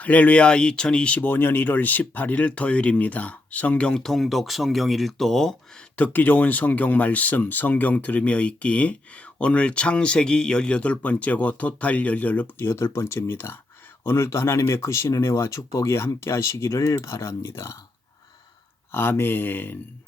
할렐루야 2025년 1월 18일 토요일입니다. 성경 통독 성경 일도 듣기 좋은 성경 말씀 성경 들으며 읽기 오늘 창세기 18번째고 토탈 18번째입니다. 오늘도 하나님의 크신 은혜와 축복이 함께 하시기를 바랍니다. 아멘.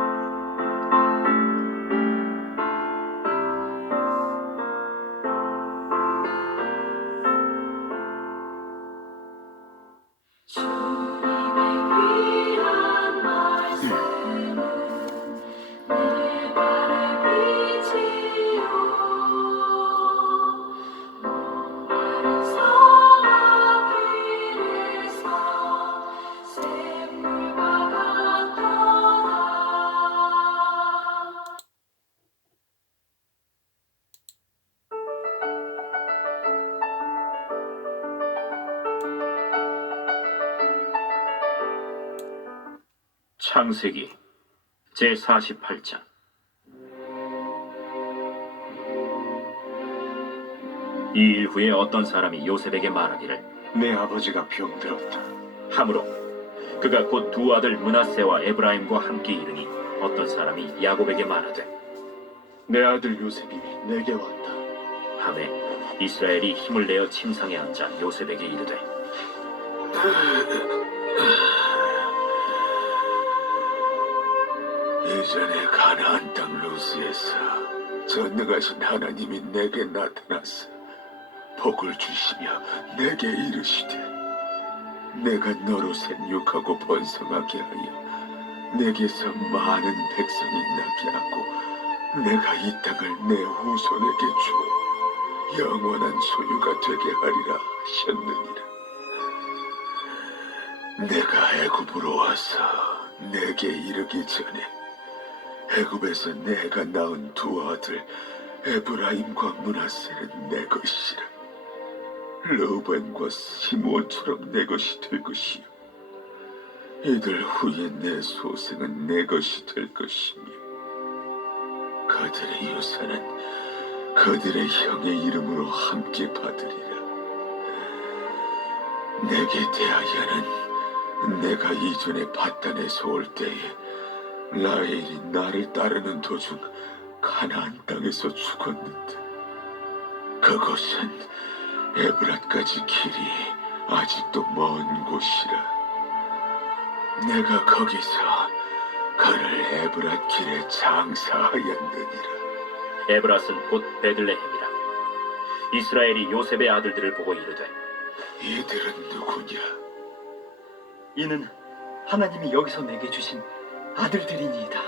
창세기 제48장 이 일 후에 어떤 사람이 요셉에게 말하기를 내 아버지가 병들었다. 함으로 그가 곧 두 아들 문하세와 에브라임과 함께 이르니 어떤 사람이 야곱에게 말하되 내 아들 요셉이 내게 왔다. 함에 이스라엘이 힘을 내어 침상에 앉아 요셉에게 이르되 예전에 가나안 땅 루스에서 전능하신 하나님이 내게 나타나서 복을 주시며 내게 이르시되 내가 너로 생육하고 번성하게 하여 내게서 많은 백성이 나게 하고 내가 이 땅을 내 후손에게 주어 영원한 소유가 되게 하리라 하셨느니라. 내가 애굽으로 와서 내게 이르기 전에 애굽에서 내가 낳은 두 아들 에브라임과 문하세는 내 것이라. 르벤과 시몬처럼 내 것이 될 것이요. 이들 후에 내 소생은 내 것이 될 것이며 그들의 유산은 그들의 형의 이름으로 함께 받으리라. 내게 대하여는 내가 이전에 바단에서 올 때에 라헬이 나를 따르는 도중 가나안 땅에서 죽었는데 그곳은 에브랏까지 길이 아직도 먼 곳이라 내가 거기서 그를 에브랏 길에 장사하였느니라. 에브라스는 곧 베들레헴이라. 이스라엘이 요셉의 아들들을 보고 이르되 이들은 누구냐? 이는 하나님이 여기서 내게 주신 아들들이니이다.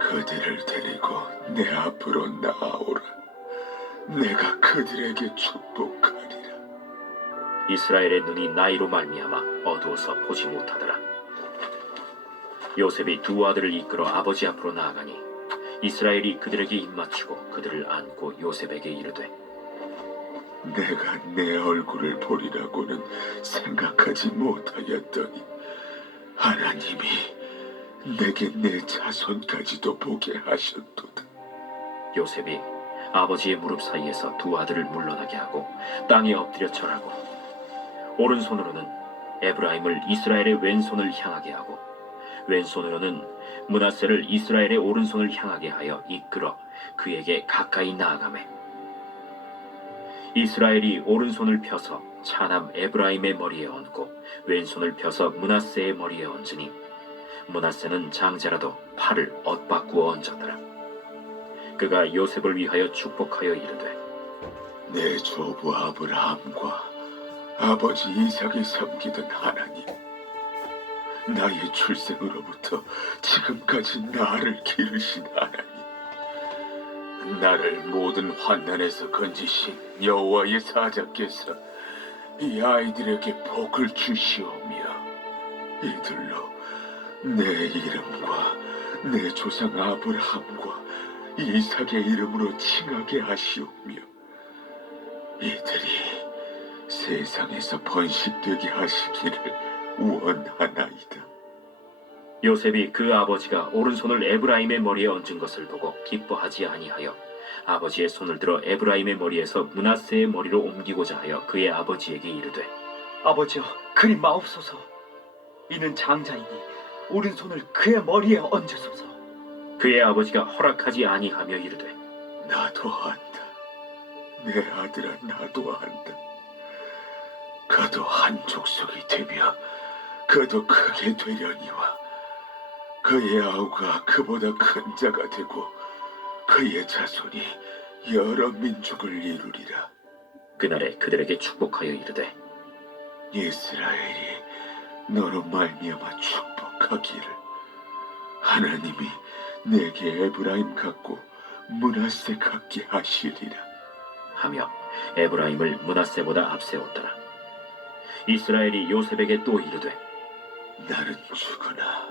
그들을 데리고 내 앞으로 나아오라 내가 그들에게 축복하리라 이스라엘의 눈이 나이로 말미암아 어두워서 보지 못하더라. 요셉이 두 아들을 이끌어 아버지 앞으로 나아가니 이스라엘이 그들에게 입맞추고 그들을 안고 요셉에게 이르되 내가 내 얼굴을 보리라고는 생각하지 못하였더니 하나님이 내게 내 자손까지도 보게 하셨도다. 요셉이 아버지의 무릎 사이에서 두 아들을 물러나게 하고 땅에 엎드려 절하고 오른손으로는 에브라임을 이스라엘의 왼손을 향하게 하고 왼손으로는 문하세를 이스라엘의 오른손을 향하게 하여 이끌어 그에게 가까이 나아가매 이스라엘이 오른손을 펴서 차남 에브라임의 머리에 얹고 왼손을 펴서 문하세의 머리에 얹으니 문하세는 장자라도 팔을 엇바꾸어 얹었더라. 그가 요셉을 위하여 축복하여 이르되 내 조부 아브라함과 아버지 이삭이 섬기던 하나님, 나의 출생으로부터 지금까지 나를 기르신 하나님, 나를 모든 환난에서 건지신 여호와의 사자께서 이 아이들에게 복을 주시오며 이들로 내 이름과 내 조상 아브라함과 이삭의 이름으로 칭하게 하시오며 이들이 세상에서 번식되게 하시기를 원하나이다. 요셉이 그 아버지가 오른손을 에브라임의 머리에 얹은 것을 보고 기뻐하지 아니하여 아버지의 손을 들어 에브라임의 머리에서 문하세의 머리로 옮기고자 하여 그의 아버지에게 이르되 아버지여 그리 마옵소서 이는 장자이니 오른손을 그의 머리에 얹으소서 그의 아버지가 허락하지 아니하며 이르되 나도 안다. 내 아들아 나도 안다. 그도 한 족속이 되며 그도 크게 되려니와 그의 아우가 그보다 큰 자가 되고 그의 자손이 여러 민족을 이루리라. 그날에 그들에게 축복하여 이르되 이스라엘이 너로 말미암아 축복하기를. 하나님이 내게 에브라임 같고 문하세 같게 하시리라. 하며 에브라임을 문하세보다 앞세웠더라. 이스라엘이 요셉에게 또 이르되 나는 죽으나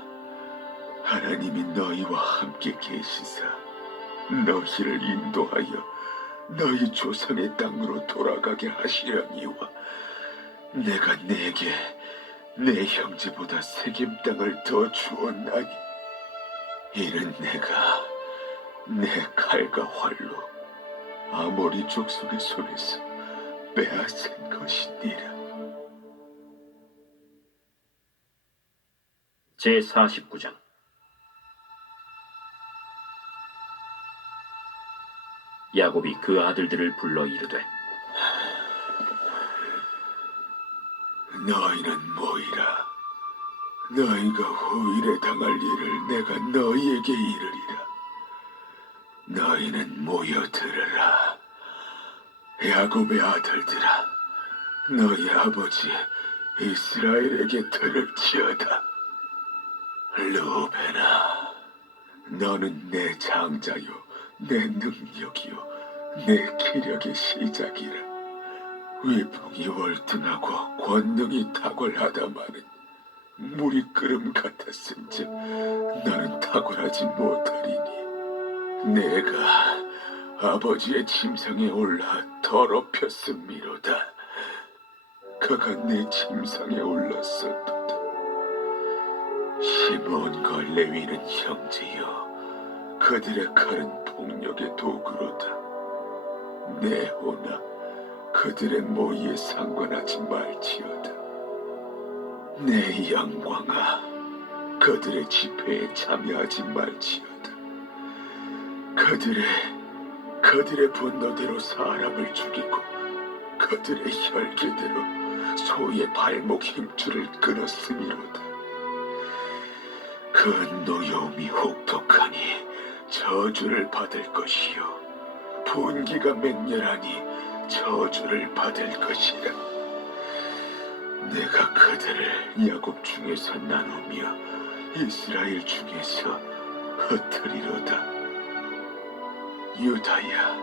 하나님이 너희와 함께 계시사 너희를 인도하여 너희 조상의 땅으로 돌아가게 하시려니와 내가 내게 내 형제보다 세겜 땅을 더 주었나니 이는 내가 내 칼과 활로 아모리 족속의 손에서 빼앗은 것이니라. 제 49장 야곱이 그 아들들을 불러 이르되 너희는 모이라. 너희가 후일에 당할 일을 내가 너희에게 이르리라. 너희는 모여 들으라. 야곱의 아들들아, 너희 아버지 이스라엘에게 들을 지어다. 루벤아, 너는 내 장자요, 내 능력이요, 내 기력의 시작이라. 위풍이 월등하고 권능이 탁월하다마는 물이 끓음 같았은즉 나는 탁월하지 못하리니. 내가 아버지의 침상에 올라 더럽혔음이로다. 그가 내 침상에 올랐었도다. 시몬과 레위는 형제여 그들의 칼은 폭력의 도구로다 내호나 그들의 모의에 상관하지 말지어다. 내 영광아, 그들의 집회에 참여하지 말지어다. 그들의 그들의 분노대로 사람을 죽이고 그들의 혈기대로 소의 발목 힘줄을 끊었음이로다. 그 노여움이 혹독하니 저주를 받을 것이요 분기가 맹렬하니 저주를 받을 것이라. 내가 그들을 야곱 중에서 나누며 이스라엘 중에서 흩으리로다. 유다야,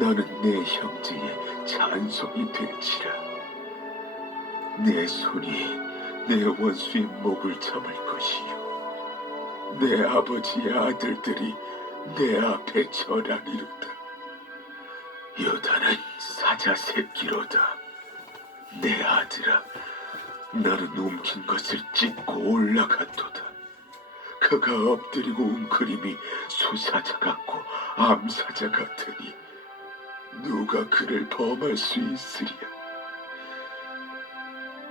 너는 내 형제의 찬송이 될지라. 내 손이 내 원수의 목을 잡을 것이요. 내 아버지의 아들들이 내 앞에 절하리로다. 유다는 사자 새끼로다. 내 아들아, 너는 움킨 것을 찢고 올라갔도다. 그가 엎드리고 웅크림이 수사자 같고 암사자 같으니 누가 그를 범할 수 있으랴.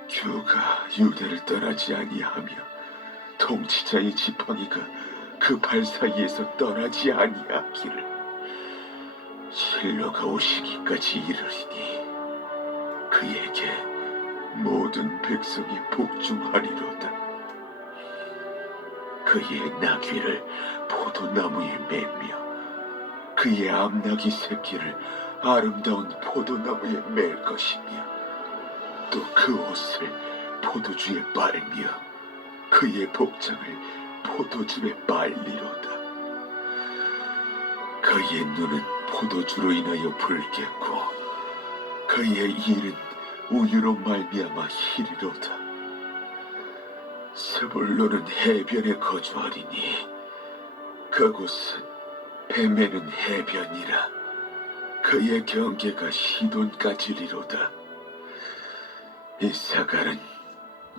주가 유대를 떠나지 아니하며 통치자의 지팡이가 그 발 사이에서 떠나지 아니하기를. 실로가 오시기까지 이르리니 그에게 모든 백성이 복종하리로다. 그의 나귀를 포도나무에 매며 그의 암나귀 새끼를 아름다운 포도나무에 맬 것이며 또 그 옷을 포도주에 빨며 그의 복장을 포도주에 빨리로다. 그의 눈은 포도주로 인하여 붉겠고 그의 일은 우유로 말미암아 희리로다. 스불로는 해변에 거주하리니 그곳은 뱀에는 해변이라 그의 경계가 시돈까지리로다. 이사갈은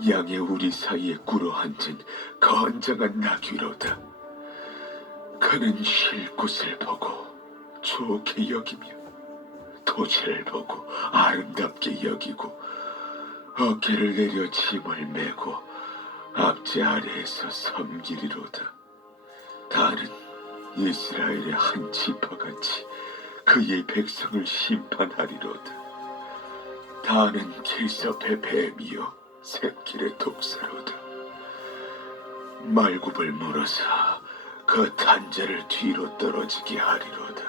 양의 우리 사이에 꿇어 앉은 건장한 나귀로다. 그는 쉴 곳을 보고 좋게 여기며 토지를 보고 아름답게 여기고 어깨를 내려 짐을 메고 앞제 아래에서 섬기리로다. 다는 이스라엘의 한 지파같이 그의 백성을 심판하리로다. 다는 길섭의 뱀이요 새길의 독사로다. 말굽을 물어서 그 탄자를 뒤로 떨어지게 하리로다.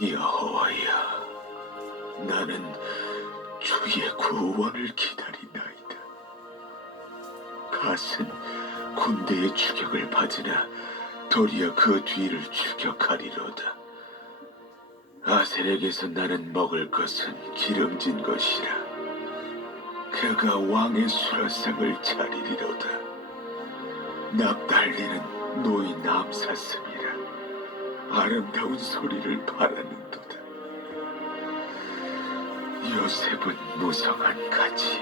여호와야, 나는 주의 구원을 기다리나이다. 갓은 군대의 추격을 받으나 도리어 그 뒤를 추격하리로다. 아셀에게서 나는 먹을 것은 기름진 것이라. 그가 왕의 수라상을 차리리로다. 납달리는 노인 암사슴이라. 아름다운 소리를 바라는도다. 요셉은 무성한 가지,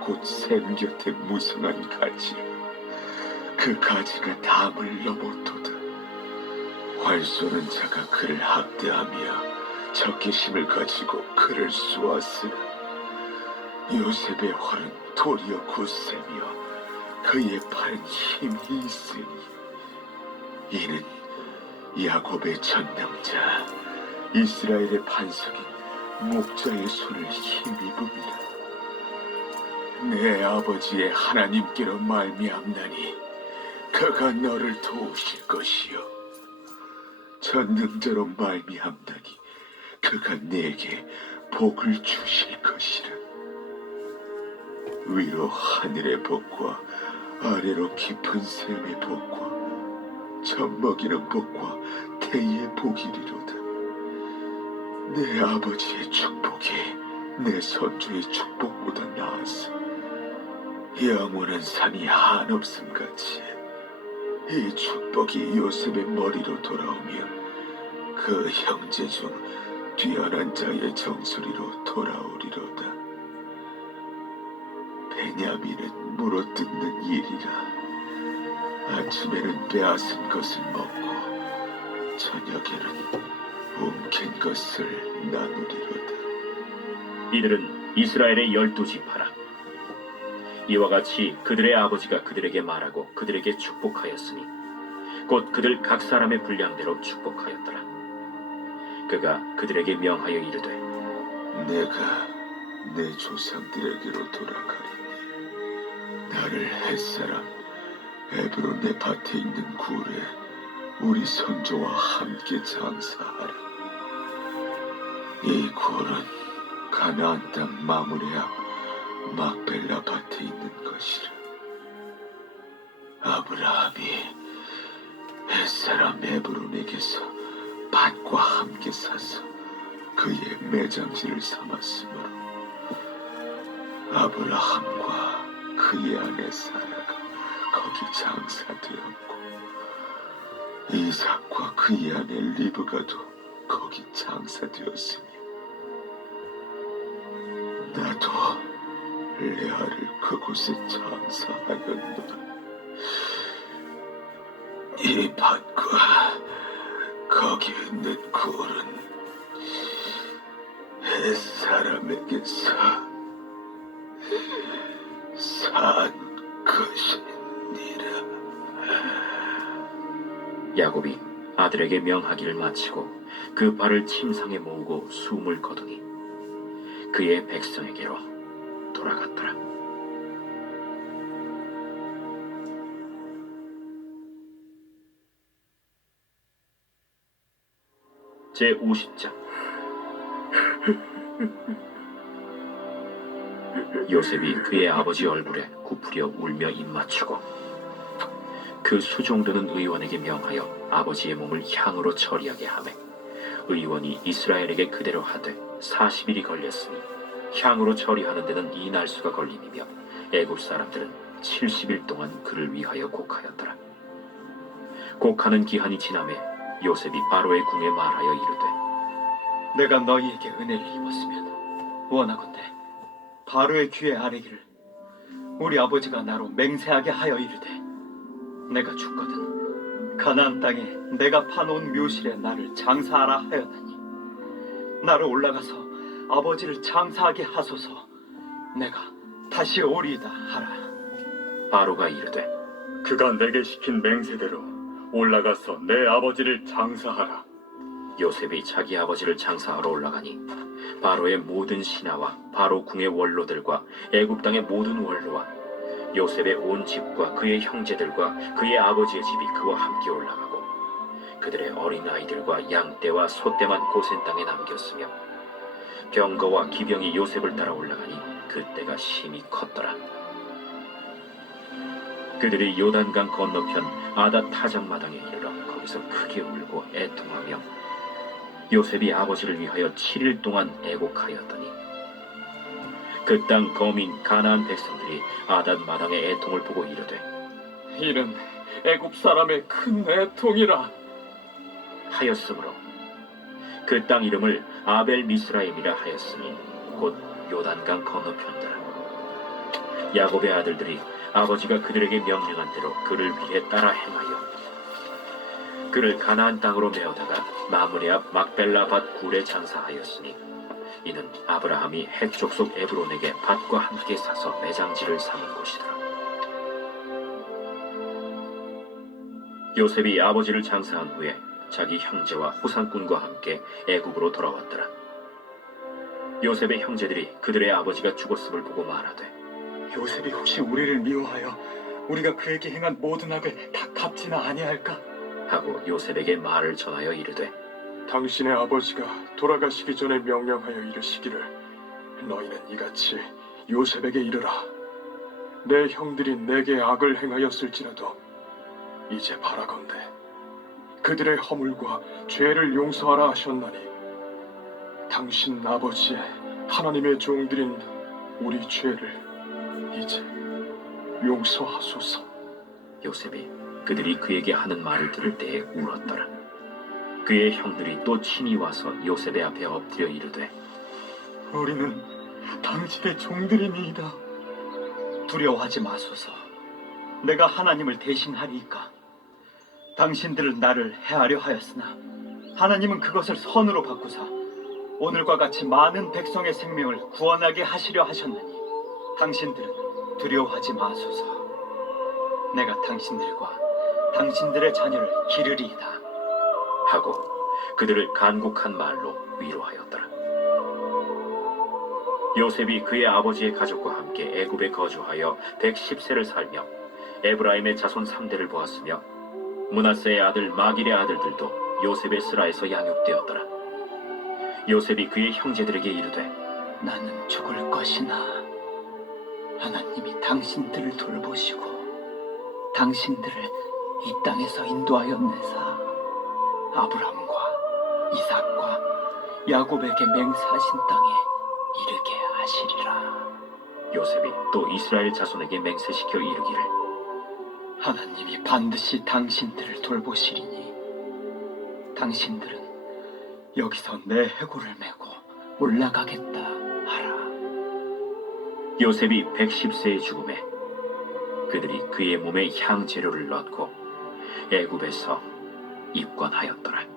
곧 샘 곁에 무성한 가지. 그 가지가 담을 넘어도다. 활 쏘는 자가 그를 학대하며 적개심을 가지고 그를 쏘았으나 요셉의 활은 도리어 굳세며 그의 팔은 힘이 있으니 이는 야곱의 전능자 이스라엘의 반석인 목자의 손을 힘입음이라 내 아버지의 하나님께로 말미암나니 그가 너를 도우실 것이요. 전능자로 말미암다니 그가 내게 복을 주실 것이라 위로 하늘의 복과 아래로 깊은 샘의 복과 젖 먹이는 복과 태의 복이리로다 내 아버지의 축복이 내 선조의 축복보다 나았어 영원한 산이 한없음 같이 이 축복이 요셉의 머리로 돌아오며 그 형제 중 뛰어난 자의 정수리로 돌아오리로다. 베냐민은 물어뜯는 일이라 아침에는 빼앗은 것을 먹고 저녁에는 움킨 것을 나누리로다. 이들은 이스라엘의 열두 지파라. 이와 같이 그들의 아버지가 그들에게 말하고 그들에게 축복하였으니 곧 그들 각 사람의 분량대로 축복하였더라. 그가 그들에게 명하여 이르되 내가 내 조상들에게로 돌아가리니 나를 햇사람 에브론의 밭에 있는 굴에 우리 선조와 함께 장사하라. 이 굴은 가나안 땅 마무리 앞 막벨라 밭에 있는 것이라. 아브라함이 햇사람 에브론에게서 밭과 함께 사서 그의 매장지를 삼았으므로 아브라함과 그의 아내 사라가 거기 장사되었고 이삭과 그의 아내 리브가도 거기 장사되었으며 나도 레아를 그곳에 장사하였노라. 이 밭과 거기 있는 굴은 햇 사람에게서 산그 것이니라. 야곱이 아들에게 명하기를 마치고 그 발을 침상에 모으고 숨을 거두니 그의 백성에게로 돌아갔더라. 제 50장 요셉이 그의 아버지 얼굴에 굽으려 울며 입맞추고 그 수종드는 의원에게 명하여 아버지의 몸을 향으로 처리하게 하매 의원이 이스라엘에게 그대로 하되 40일이 걸렸으니 향으로 처리하는 데는 이 날수가 걸림이며 애굽 사람들은 70일 동안 그를 위하여 곡하였더라. 곡하는 기한이 지남에 요셉이 바로의 궁에 말하여 이르되 내가 너희에게 은혜를 입었으면 원하건대 바로의 귀에 아뢰기를. 우리 아버지가 나로 맹세하게 하여 이르되 내가 죽거든 가나안 땅에 내가 파놓은 묘실에 나를 장사하라 하였나니 나를 올라가서 아버지를 장사하게 하소서. 내가 다시 오리이다 하라. 바로가 이르되 그가 내게 시킨 맹세대로 올라가서 내 아버지를 장사하라. 요셉이 자기 아버지를 장사하러 올라가니 바로의 모든 신하와 바로 궁의 원로들과 애굽 땅의 모든 원로와 요셉의 온 집과 그의 형제들과 그의 아버지의 집이 그와 함께 올라가고 그들의 어린 아이들과 양떼와 소떼만 고센 땅에 남겼으며 병거와 기병이 요셉을 따라 올라가니 그때가 심히 컸더라. 그들이 요단강 건너편 아다 타작 마당에 이르러 거기서 크게 울고 애통하며 요셉이 아버지를 위하여 7일 동안 애곡하였더니 그 땅 거민 가나안 백성들이 아단 마당의 애통을 보고 이르되 이는 애굽 사람의 큰 애통이라. 하였으므로 그 땅 이름을 아벨 미스라임이라 하였으니 곧 요단강 건너편더라 야곱의 아들들이 아버지가 그들에게 명령한 대로 그를 위해 따라 행하여 그를 가나안 땅으로 메어다가 마므레 앞 막벨라 밭 굴에 장사하였으니 이는 아브라함이 헷 족속 에브론에게 밭과 함께 사서 매장지를 삼은 곳이더라 요셉이 아버지를 장사한 후에 자기 형제와 호상꾼과 함께 애굽으로 돌아왔더라. 요셉의 형제들이 그들의 아버지가 죽었음을 보고 말하되 요셉이 혹시 우리를 미워하여 우리가 그에게 행한 모든 악을 다 갚지나 아니할까? 하고 요셉에게 말을 전하여 이르되 당신의 아버지가 돌아가시기 전에 명령하여 이르시기를 너희는 이같이 요셉에게 이르라. 내 형들이 내게 악을 행하였을지라도 이제 바라건대. 그들의 허물과 죄를 용서하라 하셨나니 당신 아버지의 하나님의 종들인 우리 죄를 이제 용서하소서. 요셉이 그들이 그에게 하는 말을 들을 때에 울었더라. 그의 형들이 또 친히 와서 요셉의 앞에 엎드려 이르되 우리는 당신의 종들이니이다. 두려워하지 마소서. 내가 하나님을 대신하리이까. 당신들은 나를 해하려 하였으나 하나님은 그것을 선으로 바꾸사 오늘과 같이 많은 백성의 생명을 구원하게 하시려 하셨나니 당신들은 두려워하지 마소서. 내가 당신들과 당신들의 자녀를 기르리이다. 하고 그들을 간곡한 말로 위로하였더라. 요셉이 그의 아버지의 가족과 함께 애굽에 거주하여 110세를 살며 에브라임의 자손 3대를 보았으며 문하세의 아들 마길의 아들들도 요셉의 스라에서 양육되었더라. 요셉이 그의 형제들에게 이르되 나는 죽을 것이나 하나님이 당신들을 돌보시고 당신들을 이 땅에서 인도하였네사 아브람과 이삭과 야곱에게 맹세하신 땅에 이르게 하시리라. 요셉이 또 이스라엘 자손에게 맹세시켜 이르기를. 하나님이 반드시 당신들을 돌보시리니 당신들은 여기서 내 해골을 메고 올라가겠다 하라. 요셉이 110세의 죽음에 그들이 그의 몸에 향재료를 넣고 애굽에서 입관하였더라.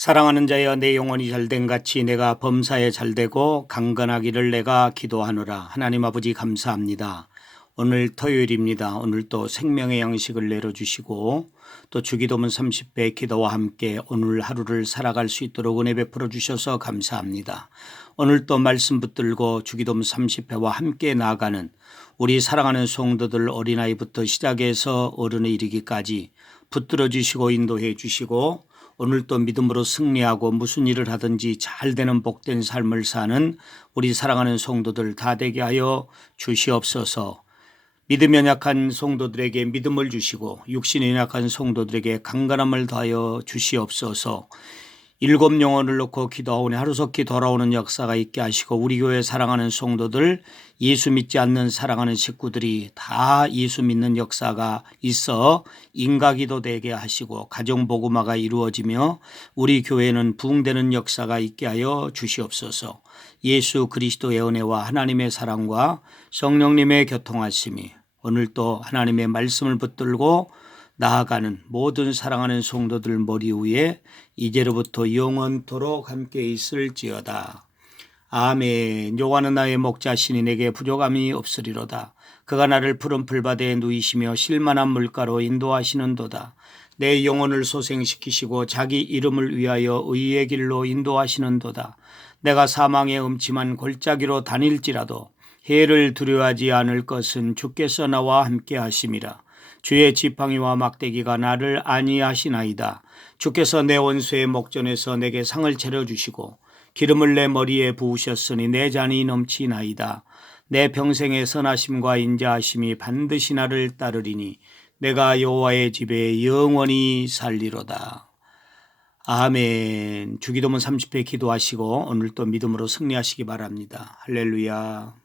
사랑하는 자여 내 영혼이 잘된 같이 내가 범사에 잘되고 강건하기를 내가 기도하노라. 하나님 아버지 감사합니다. 오늘 토요일입니다. 오늘 또 생명의 양식을 내려주시고 또 주기도문 30배 기도와 함께 오늘 하루를 살아갈 수 있도록 은혜 베풀어 주셔서 감사합니다. 오늘 또 말씀 붙들고 주기도문 30회와 함께 나아가는 우리 사랑하는 성도들 어린아이부터 시작해서 어른에 이르기까지 붙들어 주시고 인도해 주시고 오늘 또 믿음으로 승리하고 무슨 일을 하든지 잘 되는 복된 삶을 사는 우리 사랑하는 성도들 다 되게 하여 주시옵소서. 믿음 연약한 성도들에게 믿음을 주시고 육신 연약한 성도들에게 강건함을 더하여 주시옵소서. 일곱 영혼을 놓고 기도하오니 하루속히 돌아오는 역사가 있게 하시고 우리 교회 사랑하는 성도들 예수 믿지 않는 사랑하는 식구들이 다 예수 믿는 역사가 있어 인가기도 되게 하시고 가정 복음화가 이루어지며 우리 교회는 부흥되는 역사가 있게 하여 주시옵소서. 예수 그리스도의 은혜와 하나님의 사랑과 성령님의 교통하심이 오늘 또 하나님의 말씀을 붙들고 나아가는 모든 사랑하는 성도들 머리 위에 이제로부터 영원토록 함께 있을지어다. 아멘. 여호와는 나의 목자시니 내게 부족함이 없으리로다. 그가 나를 푸른 풀밭에 누이시며 실만한 물가로 인도하시는도다. 내 영혼을 소생시키시고 자기 이름을 위하여 의의 길로 인도하시는도다. 내가 사망의 음침한 골짜기로 다닐지라도 해를 두려워하지 않을 것은 주께서 나와 함께 하심이라. 주의 지팡이와 막대기가 나를 안위하시나이다. 주께서 내 원수의 목전에서 내게 상을 차려주시고 기름을 내 머리에 부으셨으니 내 잔이 넘치나이다. 내 평생의 선하심과 인자하심이 반드시 나를 따르리니 내가 여호와의 집에 영원히 살리로다. 아멘. 주기도문 30회 기도하시고 오늘 또 믿음으로 승리하시기 바랍니다. 할렐루야.